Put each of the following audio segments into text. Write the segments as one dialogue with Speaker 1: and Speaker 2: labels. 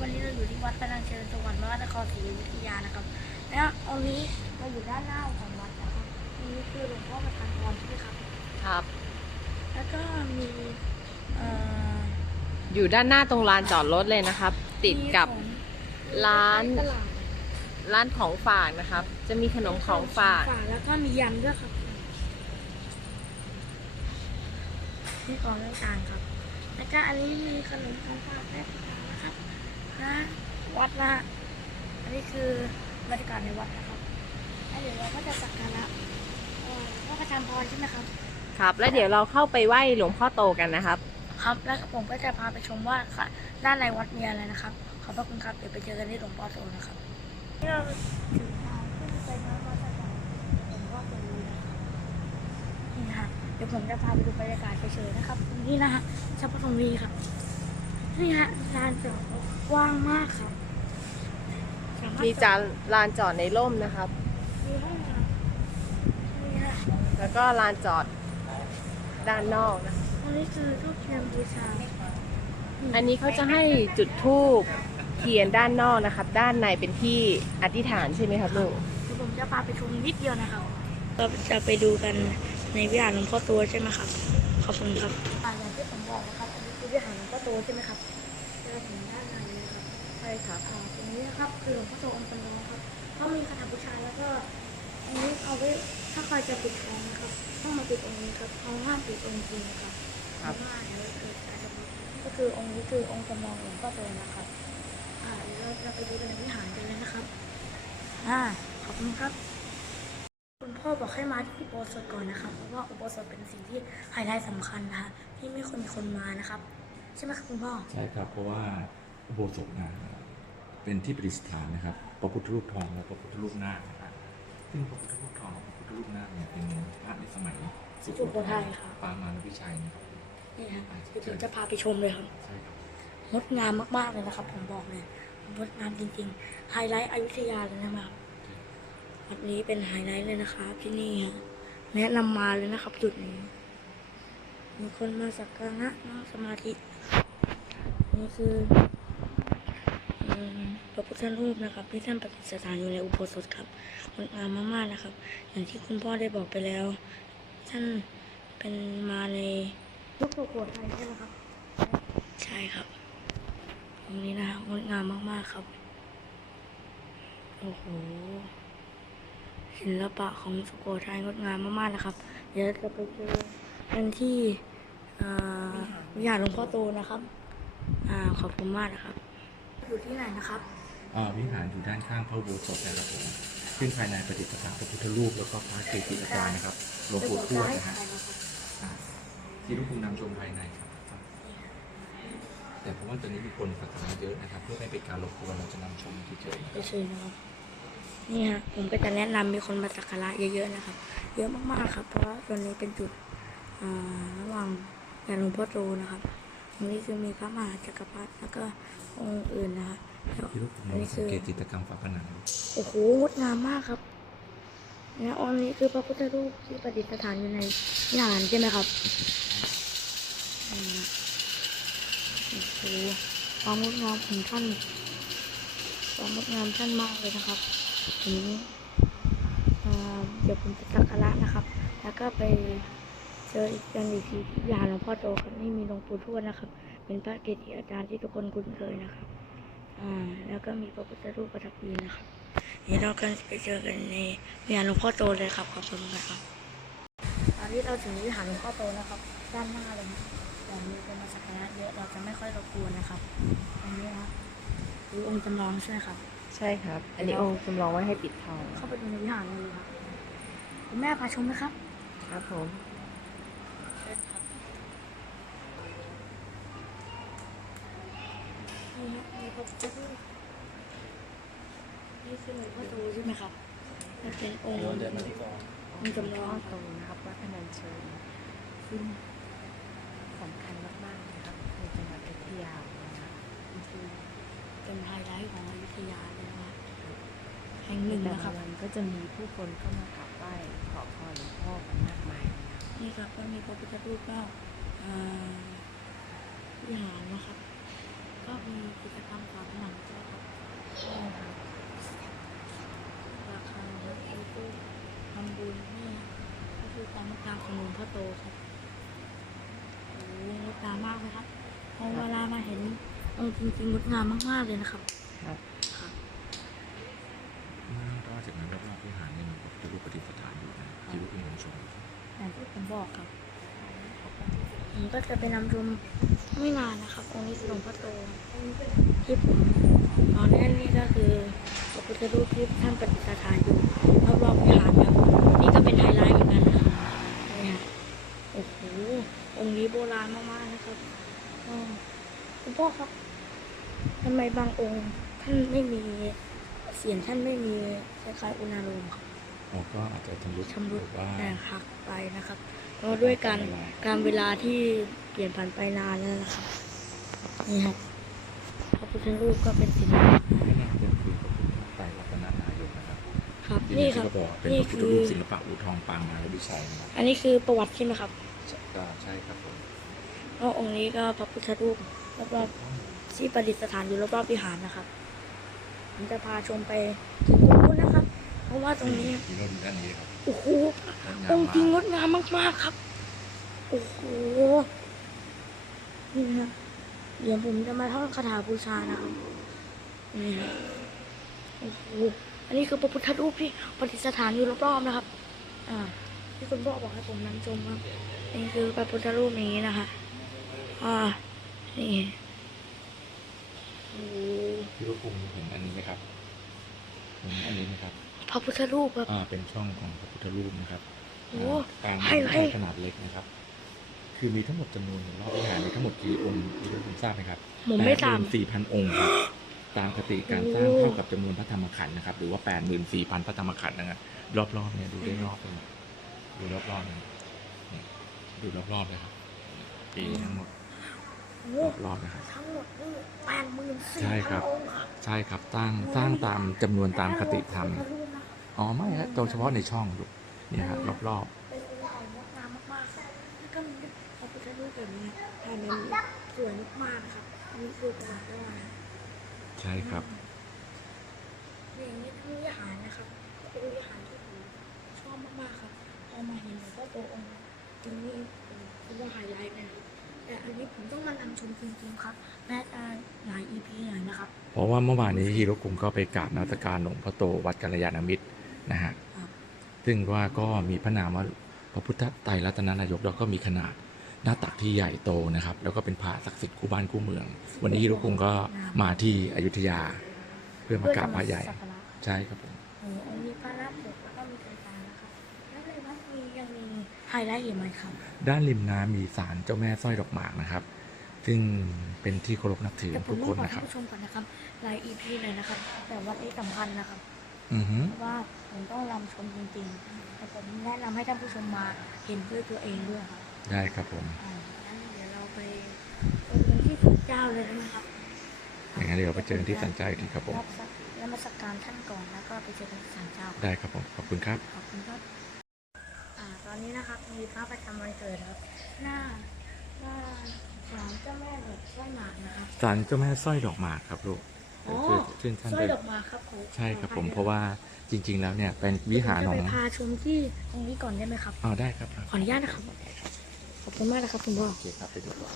Speaker 1: วันนี้เราอยู่ที่วัดพนังเชิญจังหวัดมหานครศรีอยุธยานะครับ แล้วองค์นี้เราอยู่ด้านหน้าของวัดนะครับนี่คือหลวงพ่อประธานพรใช่ไหมครับ
Speaker 2: ครับ
Speaker 1: แล้วก็มีเอ่อ
Speaker 2: อยู่ด้านหน้าตรงลานจอดรถเลยนะครับ ติดกับ
Speaker 1: มีของ
Speaker 2: ร้าน
Speaker 1: ตลาด
Speaker 2: ร้านของฝากนะครับ จะมีขนมของฝาก
Speaker 1: แล้วก็มียำด้วยครับนี่ของต่างๆครับ แล้วก็อันนี้มีขนมของฝากและต่างๆนะครับ นะวัดนะอันนี้คือบรรยากาศในวัดนะครับแล้วเดี๋ยวเราก็จะสักการะเอ่อพระประธานพรใช่ไหมครับ
Speaker 2: ครับ แล้วเดี๋ยวเราเข้าไปไหว้หลวงพ่อโตกันนะครับ
Speaker 1: ครับ แล้วผมก็จะพาไปชมว่าค่ะด้านในวัดมีอะไรนะครับ ขอบพระคุณครับ เดี๋ยวไปเจอกันที่หลวงพ่อโตนะครับนี่เราถึงทางขึ้นไปพระวัดสักการะหลวงพ่อโตนะครับนี่นะฮะเดี๋ยวผมจะพาไปดูบรรยากาศเฉยๆนะครับตรงนี้นะฮะเฉพาะตรงนี้ครับ นี่ฮะลานจอดรถกว้างมากครับสรถ
Speaker 2: มีจานลานจอดในร่มนะครับ
Speaker 1: มีห้องน้ำนี่ฮะ
Speaker 2: แล้วก็ลานจอดด้านนอกนะ
Speaker 1: อันนี้คือทูบเทียนบูชา
Speaker 2: อันนี้เขาจะให้จุดธูปเทียนด้านนอกนะครับ ด้านในเป็นที่อธิษฐานใช่ไหมครับลูก
Speaker 1: เดี๋ยวผมจะพาไปชมนิดเดียวนะครับเราจะไปดูกันในวิหารหลวงพ่อโตใช่ไหมครับ ขอบคุณครับอย่างที่ผมบอกนะครับอันนี้คือวิหารหลวงพ่อโตใช่ไหมครับ
Speaker 2: ช่ครับ
Speaker 1: อ่าตรงนี้นะครับคือหลวงพ่อโตองค์จำลองครับเขามีคาถาบูชาแล้วก็อันนี้เอาไว้ถ้าใครจะปิดทองนะครับต้องมาปิดองค์นี้ครับเขาห้ามปิดองค์จริงนะครับ
Speaker 2: ครับ
Speaker 1: เพาะว่าเดี๋ยวเกิดการจะปิดก็คือองค์นี้คือองค์จำลองหลวงพ่อโตนะครับอ่าเดี๋ยวเราจะไปดูกันในวิหารกันเลยนะครับ อ่าขอบคุณครับ คุณพ่อบอกให้มาที่อุโบสถก่อนนะครับ เพราะว่าอุโบสถเป็นสิ่งที่ไฮไลท์สำคัญนะคะที่ไม่ควรมีคนมานะครับ ใช่ไหมครับคุณพ่อ
Speaker 3: ใช่ครับ เพราะว่าอุโบสถนะ เป็นที่ประดิษฐานนะครับพระพุทธรูปทองและพระพุทธรูปนาคนะครับซึ่งพระพุทธรูปทองกับพระพุทธรูปนาคเนี่ยเป็นพระในสมัยสุ
Speaker 1: สุโขทัยครับ
Speaker 3: ปางมารวิชัยนะครับ
Speaker 1: นี่ฮะเดี๋ยวผมจะพาไปชมเลยครับ
Speaker 3: ใช่ครับ
Speaker 1: งดงามมากๆเลยนะครับ ผมบอกเลยงดงามจริงๆ ไฮไลท์อยุธยาเลยนะครับวัดนี้เป็นไฮไลท์เลยนะครับที่นี่ฮะแนะนำมาเลยนะครับจุดนี้ มีคนมาสักการะนั่งสมาธินี่คืออืม พระพุทธรูปนะครับ ที่ท่านประดิษฐานอยู่ในอุโบสถครับงดงามมากๆนะครับ อย่างที่คุณพ่อได้บอกไปแล้ว ท่านเป็นมาในยุคสุโขทัยใช่ไหมครับ ใช่ครับตรงนี้นะงดงามมากๆครับ โอ้โหศิลปะของสุโขทัยงดงามมากๆนะครับ เดี๋ยวจะไปเจอกันที่อ่อวิหารหลวงพ่อโตนะครับ อ่าขอบคุณมากนะครับ อยู่ที่ไหนนะครับ
Speaker 3: อ่าวิหารอยู่ด้านข้างพระอุโบสถนะครับผมซึ่งภายในประดิษฐานพระพุทธรูปแล้วก็พระเกจิอาจารย์นะครับหลวงปู่ทวดนะฮะอ่าที่ลูกคุณนำชมภายในครับ แต่เพราะว่าตอนนี้มีคนสักการะเยอะนะครับ เพื่อไม่เป็นการรบกวนเราจะนำชมเฉยๆ
Speaker 1: ไปเชิญนะครับนี่ฮะผมก็จะแนะนำมีคนมาสักการะเยอะๆนะครับ เยอะมากๆครับ เพราะว่าตรงนี้เป็นจุดอ่าระหว่างงานหลวงพ่อโตนะครับ ตรงนี้คือมีพระมหาจักรพรรดิแล้วก็องค์อื่นนะคะแล้ว
Speaker 3: ที่ลูกผม
Speaker 1: อันนี้
Speaker 3: สั
Speaker 1: คื
Speaker 3: ง
Speaker 1: อ
Speaker 3: เกตจิตรกรรมฝาผนัง
Speaker 1: โอ้โห งดงามมากครับและองค์นี้คือพระพุทธรูปที่ประดิษฐานอยู่ในวิหารใช่ไหมครับนี่นะโอ้โหความงดงามของท่านความงดงามท่านมากเลยนะครับทีนี้อ่าเดี๋ยวผมจะสักการะนะครับ แล้วก็ไป เจออีกกันอีกทีที่วิหารหลวงพ่อโตครับนี่มีหลวงปู่ทวดนะครับ เป็นพระเกจิอาจารย์ที่ทุกคนคุ้นเคยนะครับ อ่า แล้วก็มีพระพุทธรูปประทับยืนนะครับเดี๋ยวเรากันไปเจอกันในวิหารหลวงพ่อโตเลยครับขอบคุณครับตอนนี้เราถึงวิหารหลวงพ่อโตนะครับ ด้านหน้าเลยนะแต่มีคนมาสักการะเยอะเราจะไม่ค่อยรบกวนนะครับอันนี้นะคือองค์จำลองใช่ไหมครับ
Speaker 2: ใช่ครับ อันนี้องค์จำลองไว้ให้ปิดทอง
Speaker 1: เข้าไปดูในวิหารเลยครับคุณแม่พาชมไหมครับ
Speaker 2: ครับผม
Speaker 1: เชิญครับ นี่คือหลวงพ่อโตใช่ไหมครับมันเป็นองค์องค์จำลอง
Speaker 2: ตรงนะครับวัดพนัญเชิญซึ่งสำคัญมากๆนะครับในจังหวัดอยุธยานะครับ
Speaker 1: คือเป็นไฮไลท์ของอยุธยาเลยนะคะแห่งหนึ่งนะครับ
Speaker 2: วันก็จะมีผู้คนเข้ามากราบไหว้ขอพรหลวงพ่อกันมากมายนะครับ
Speaker 1: นี่ครับก็มีพระพุทธรูปก็อ่าวิหารนะครับ ก็มีกิจกรรมสอนหนังด้วคะใช่ค่ะราคาแล้วก็ทำบุญให้ก็คือตามการของหลวงพ่อโตครับโอ้โหตามมากเลยครับพอเวลามาเห็นเออจริงๆงดงามมากๆเลยนะครับะ
Speaker 3: จากนั้นรอบๆวิหารเนี่ยมันก็จะรูปปฏิสถานอยู่นะที่รูกคุณผู้ชม
Speaker 1: อย่างที่ผมบอกครับ ผมก็จะไปนำชมไม่นานนะครับองค์นี้คือหลวงพ่อโตที่ผมตอนนี้นี่ก็คือพระพุทธรูปที่ท่านประดิษฐานอยู่รอบๆวิหารครับนี่ก็เป็นไฮไลท์เหมือนกันนะครับเนี่ยโอ้โหองค์นี้โบราณมากๆนะครับอ๋อคุณพ่อครับทำไมบางองค์ท่านไม่มีเสียงท่านไม่มีคล้ายๆอุณาโลมครับ
Speaker 3: อ๋อก็อาจจะชำรุด
Speaker 1: ชำรุด
Speaker 3: หรือว่า
Speaker 1: แตกหักไปนะครับ เพราะด้วยการการเวลาที่เปลี่ยนผ่านไปนานแล้วนะครับนี่ครับพระพุทธรูปก็เป็นศิลปะ
Speaker 3: ไม่น่าจะคือพระพุทธไตรรัตนนายกนะครับ
Speaker 1: ครับ
Speaker 3: ที่
Speaker 1: นี่
Speaker 3: นี่
Speaker 1: ครับ
Speaker 3: ก็บอกเป็น
Speaker 1: นี่
Speaker 3: พระพุทธ
Speaker 1: คือ
Speaker 3: รูปศิลปะอู่ทองปางมารวิชัยนะครับ
Speaker 1: อันนี้คือประวัติใช่ไหมครับ
Speaker 3: ก็ใช่ครับผม
Speaker 1: แล้วองค์นี้ก็พระพุทธรูปรอบๆที่ประดิษฐานอยู่รอบๆวิหารนะครับผมจะพาชมไปถึงตรงนู้นนะครับ เพราะว่าตรงนี้
Speaker 3: ที่เราดูด้านนี้ครับ
Speaker 1: โอ้โหองค์จริงงดงามมากๆครับ โอ้โห นี่นะเดี๋ยวผมจะมาท่องคาถาบูชานะครับ นี่นะโอ้โห อันนี้คือพระพุทธรูปที่ประดิษฐานอยู่รอบๆนะครับ อ่า ที่คุณพ่อบอกให้ผมนั้นชมครับ นี่คือพระพุทธรูปนี้นะคะ อ่า นี่โอ้
Speaker 3: พี่ลูกคุงเห็นอันนี้ไหมครับเห็นอันนี้ไหมครับ
Speaker 1: พระพุทธรูปครับ
Speaker 3: อ่าเป็นช่องของพระพุทธรูปนะครับ
Speaker 1: โอ้
Speaker 3: อ่ากลาง
Speaker 1: ให้
Speaker 3: เป็น
Speaker 1: ให้
Speaker 3: ขนาดเล็กนะครับ คือมีทั้งหมดจำนวนรอบวิหารมีทั้งหมดกี่องค์พี่ลูกคุงทราบไหมครับ
Speaker 1: ผมไม่ตาม
Speaker 3: สี่พันองค์ครับตามคติการสร้าง
Speaker 1: โอ้
Speaker 3: เท่ากับจำนวนพระธรรมขันธ์นะครับ หรือว่าแปดหมื่นสี่พันพระธรรมขันธ์นะครับรอบๆเนี่ยดูได้รอบเลยดูรอบๆเลยนี่ดูรอบๆเลยครับปีทั้งหมด
Speaker 1: โอ้โห
Speaker 3: รอบๆนะครับ
Speaker 1: ทั้งหมดนี่แปดหมื่นสี่
Speaker 3: ใช่ครั
Speaker 1: พัน
Speaker 3: บ
Speaker 1: องค์ครับ
Speaker 3: ใช่ครับสร้างสร้างตามจำนวนตามคติธรรม อ๋อไม่ฮะโดยเฉพาะในช่องลูกเนี่ยฮะรอบ
Speaker 1: เป็นองค์ใหญ่งดงามมากๆครับแล้วก็มีพระพุทธรูปแบบนี้ภายในนี้สวยมากๆนะครับอันนี้คือประวัติด้วยนะ
Speaker 3: ๆใช่ครับ
Speaker 1: นี่อย่างนี้คือวิหารนะครับเป็นวิหารที่ผมชอบมากๆครับพอมาเห็นหลวงพ่อโตองค์ตรงนี้ผมว่าไฮไลท์เลยแต่อันนี้ผมต้องมานำชมจริงๆครับแม้จะหลาย EP หน่อยนะครับ
Speaker 3: เพราะว่าเมื่อวานนี้ฮีโรกุงก็ไปกราบนมัสการหลวงพ่อโตวัดกัลยาณมิตร นะฮะ
Speaker 1: ครับ
Speaker 3: ซึ่งว่าก็มีพระนามว่าพระพุทธไตรรัตนนายกแล้วก็มีขนาดหน้าตักที่ใหญ่โตนะครับ แล้วก็เป็นพระศักดิ์สิทธิ์คู่บ้านคู่เมือง วันนี้ฮีโรกุงก็มาที่อยุธยา เพื่อมากราบพระใหญ่
Speaker 1: เพื่อจมาสักการะ
Speaker 3: ใช่ครับผม
Speaker 1: โอ้โหอันนี้พระนาคปกแล้วก็มีไฟฟ้านะครับแล้วในวัดมียังมีไฮไลท์อีกไหมครับ
Speaker 3: ด้านริมน้ำมีศาลเจ้าแม่สร้อยดอกหมากนะครับซึ่งเป็นที่เคารพนับถือ
Speaker 1: แต่
Speaker 3: ของ
Speaker 1: ผม
Speaker 3: ทุก
Speaker 1: ต้
Speaker 3: ค
Speaker 1: อง
Speaker 3: น
Speaker 1: บอก
Speaker 3: นะค
Speaker 1: ท่า
Speaker 3: รับ
Speaker 1: นผู้ชมก่อนนะครับหลาย EP เลยนะครับ แต่วัดนี้สำคัญนะครับ
Speaker 3: อือฮึ
Speaker 1: เพราะว่า ผมต้องนำชมจริงๆแต่ผมแนะนำให้ท่านผู้ชมมาเห็นด้วยตัวเองด้วยครับ
Speaker 3: ได้ครับผม
Speaker 1: อ่างั้นเดี๋ยวเราไปชมกันที่ศาลเจ้าเลยนะครับ
Speaker 3: อย่างนั้นเดี๋ยวเราไปเจอกันที่ศาลเจ้าอีกทีครับผม
Speaker 1: รับสักนมัสการท่านก่อนแล้วก็ไปเจอกันที่ศาลเจ้า
Speaker 3: ได้ครับผม ขอบคุณครับ
Speaker 1: ขอบคุณครับอ่าตอนนี้นะครับ มีพระประจำวันเกิดครับ หน้าหน้าศาลเจ้าแม่ดอกสร้อยหมากนะครับ
Speaker 3: ศาลเจ้าแม่สร้อยดอกหมากครับลูก
Speaker 1: อ๋อ
Speaker 3: ซึ่งท่าน
Speaker 1: สร้อ
Speaker 3: เป็
Speaker 1: ย
Speaker 3: น
Speaker 1: ดอกหมากครับผม
Speaker 3: ใช่ครับผมเพราะว่าจริง ๆ แล้วเนี่ยเป็นวิหาร
Speaker 1: ผม
Speaker 3: ข
Speaker 1: จะ
Speaker 3: อง
Speaker 1: ไปพาชมที่ตรงนี้ก่อนได้ไหมครับ
Speaker 3: อ๋อได้ครับ
Speaker 1: ขออนุญาตนะครับ ขอบคุณมากนะครับคุณพ่อ
Speaker 3: โอเคครับไปดูก่อน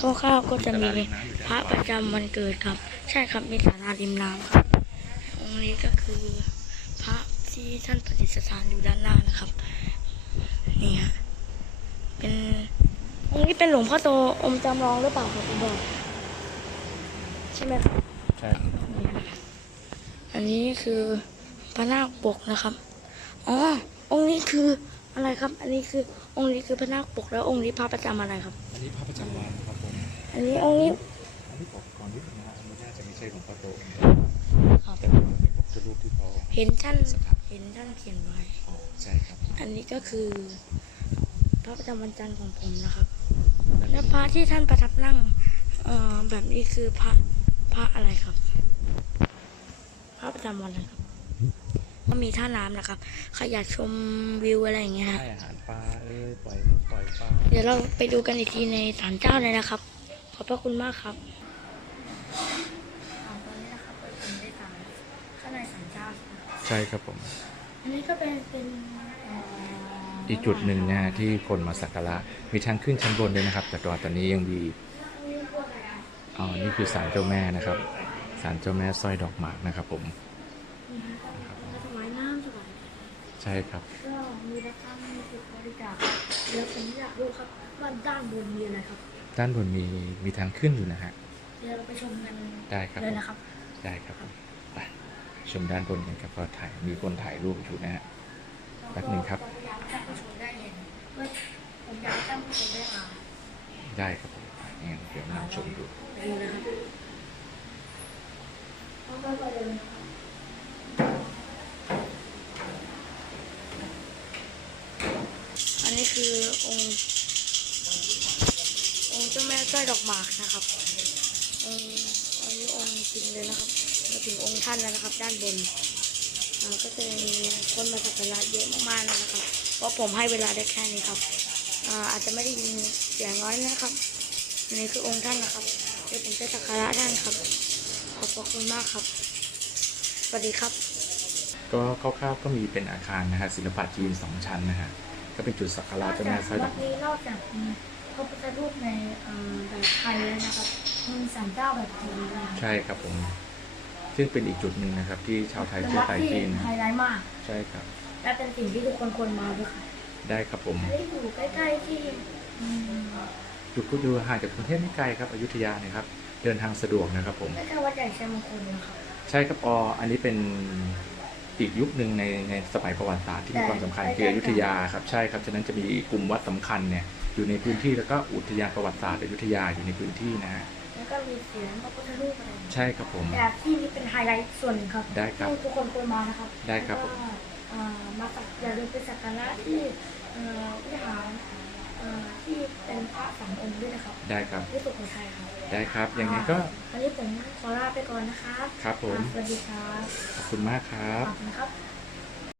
Speaker 1: ก็คร่าวๆก็จะมีพระประจำวันเกิดครับ ใช่ครับมีศาลาริมน้ำครับองค์นี้ก็คือพระที่ท่านประดิษฐานอยู่ด้านหน้านะครับนี่ฮะเป็นองค์นี้เป็นหลวงพ่อโตอมจำลองหรือเปล่าครับคุณพ่อ ใช่ไหมครับ
Speaker 3: ใช่
Speaker 1: นี่ฮะอันนี้คือพระนาคปกนะครับอ๋อองค์นี้คืออะไรครับ อันนี้คือองค์นี้คือพระนาคปกแล้วองค์นี้พระประจำอะไรครับ
Speaker 3: อันนี้พระประจำวันครับผม
Speaker 1: อันนี้องค์นี้
Speaker 3: อันนี้บอกก่อนนิดนึงนะอันนี้น่าจะไม่ใช่หลวงพ่อโตองค์เดียว
Speaker 1: ครับ
Speaker 3: แต่เป็นพระพุทธรูปที่เขา
Speaker 1: เห็นท่าน
Speaker 3: สถาป
Speaker 1: เห็นท่านเขียนไว้
Speaker 3: อ๋อใช่ครับ
Speaker 1: อันนี้ก็คือพระประจำวันจันทร์ของผมนะครับ และพระที่ท่านประทับนั่งเอ่อแบบนี้คือพระ พระอะไรครับ พระประจำวันอะไรครับ ก็มีท่าน้ำนะครับ ใครอยากชมวิวอะไรอย่างเงี้ยฮะ
Speaker 3: ให้อาหารปลาเอ้ยปล่อยปล่อยปลา
Speaker 1: เดี๋ยวเราไปดูกันอีกทีในศาลเจ้าเลยนะครับ ขอบพระคุณมากครับอ่าตอนนี้นะครับเราถึงได้ศาลข้างในศาลเจ้านะครับ
Speaker 3: ใช่ครับผม
Speaker 1: อันนี้ก็เป็นเป็นเอ่อ
Speaker 3: อีกจุดหนึ่งนะฮะที่คนมาสักการะมีทางขึ้นชั้นบนด้วยนะครับ แต่ตอนตอนนี้ยังมี อ๋อนี่คือศาลเจ้าแม่นะครับศาลเจ้าแม่สร้อยดอกหมากนะครับผม
Speaker 1: ถวายน้ำถวาย
Speaker 3: ใช่ครับ
Speaker 1: ก็มีรับฟังมีสิทธิ์บริจาคแล้วผมอยากรู้ครับว่าด้านบนมีอะไรครับ
Speaker 3: ด้านบนมีมีทางขึ้นอยู่นะฮะ
Speaker 1: เดี๋ยวเราไปชมกัน
Speaker 3: ได้ครับ
Speaker 1: เลยนะครับ
Speaker 3: ได้ครับผมไปชมด้านบนกันครับก็ถ่ายมีคนถ่ายรูปอยู่นะฮะแป๊บหนึ่งครับ
Speaker 1: ผมอยากให้ท่านผู้ชมได้เห็นเมื่อผมอยากให้ท่านผู้ชมได้อ่าน
Speaker 3: ได้ครับผมอะงั้นเดี๋ยวนั่งชมดู
Speaker 1: ดูนะครับแล้วก็ไปเลยนะอันนี้คือองค์องค์เจ้าแม่สร้อยดอกหมากนะครับองค์อันนี้องค์จริงเลยนะครับมาถึงองค์ท่านแล้วนะครับ ด้านบนก็จะมีคนมาสักการะเยอะมากๆเลยนะครับเพราะผมให้เวลาได้แค่นี้ครับอาจจะไม่ได้ยินเสียงน้อยนะครับนนี้คือองค์ท่านนะครับ ดี๋ยวผมจะสักการะท่านครับ ขอบพระคุณมากครับสวัสดีครับ
Speaker 3: ก็คร่าวๆก็มีเป็นอาคารนะฮะศิลปะจีนสองชั้นนะฮะก็เป็นจุดสักการะเจ้าแม่สร้อยด
Speaker 1: วั
Speaker 3: อก
Speaker 1: ด
Speaker 3: หมาก
Speaker 1: นี้นอกจากมีพระพุทธรูปในเอ่อแบบไทยแล้วนะครับมีศาลเจ้าแบบจีนด้วยนะครับ
Speaker 3: ใช่ครับผมซึ่งเป็นอีกจุดหนึ่งนะครับ ที่ชาวไทย
Speaker 1: เป็น
Speaker 3: เชื้อ
Speaker 1: วัด
Speaker 3: สาย
Speaker 1: ที่
Speaker 3: จีน
Speaker 1: ไฮไลท์มาก
Speaker 3: ใช่ครับ
Speaker 1: และเป็นสิ่งที่ทุกคนควรมาด้วยค่ะ
Speaker 3: ได้ครับผม
Speaker 1: และอยู่ใกล้ๆที่ อืม
Speaker 3: จุดก็ดูห่างจากกรุงเทพไม่ไกลครับอยุธยาเนี่ยครับเดินทางสะดวกนะครับผม
Speaker 1: ใกล้ๆวัดใหญ่ชัยมงคลนะครับ
Speaker 3: ใช่ครับอออันนี้เป็นอีกยุคหนึ่งในในสมัยประวัติศาสตร์ที่มีความสำคัญคืออยุธยาครับใช่ครับฉะนั้นจะมีกลุ่มวัดสำคัญเนี่ยอยู่ในพื้นที่แล้วก็อุทยานประวัติศาสตร์อยุธยาอยู่ในพื้นที่นะฮะ
Speaker 1: แล้วก็มีเสียงพระพุทธรูปอะไรอย่างเงี้ย
Speaker 3: ใช่ครับผม
Speaker 1: แต่ที่นี่เป็นไฮไลท์ส่วนหนึ่งครับ
Speaker 3: ได้ครับ
Speaker 1: ที่ทุกคนควรมานะครับ
Speaker 3: ได้ครับ
Speaker 1: แล้วก็เอ่อมาสักอย่าลืมไปสักการะที่เอ่อวิหารเอ่อ ที่เป็นพระสององค์ด้วยนะครับ
Speaker 3: ได้ครับ
Speaker 1: ที่สุโขทัยครับ
Speaker 3: ได้ครับอย่างนี้ก็
Speaker 1: วันนี้ผมขอลาไปก่อนนะครับ
Speaker 3: ครับผม
Speaker 1: อ่าสวัสดีครับ
Speaker 3: ขอบคุณมากครับ
Speaker 1: ขอบคุณครับ